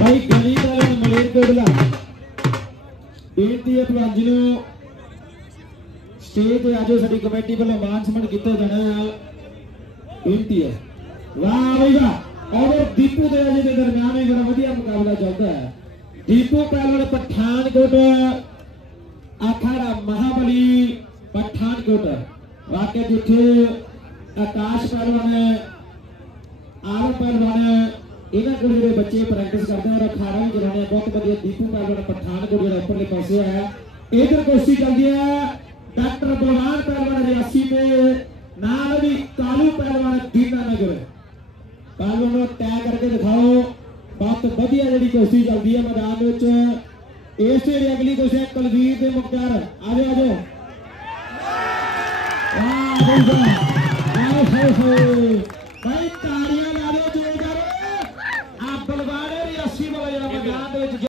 भाई गली वाले मलेरकोटला बेनती है भलवान जी ने स्टेज आज साडी कमेटी वालों मान सम्मान किया जाना बेनती है। वाह भाई वाह। और दीपू दे अजे के दरम्यान ही बड़ा वधिया मुकाबला चलता है। दीपू पहलवान पठानकोट अखाड़ा महाबली पठानकोट वाकई जिथे आकाश पहलवान आलम पहलवान इन्होंने को जो बच्चे प्रैक्टिस करते हैं और अखाड़ा भी चलाने बहुत बढ़िया। दीपू पहलवान पठानकोट जो उपरले पासे है इधर कुश्ती चलती है डॉक्टर बलवान पहलवान रियासी में नाल भी कालू पहलवान दीनानगर पहलवान तय करके दिखाओ। बहुत बढ़िया जी कुश्ती चलती है मैदान इस अगली कुश्ती कुलवीर के मुख्तार आ जाओ भाई ताड़ियां ला दो जोरदार। बलवान रियासी वाला मैदान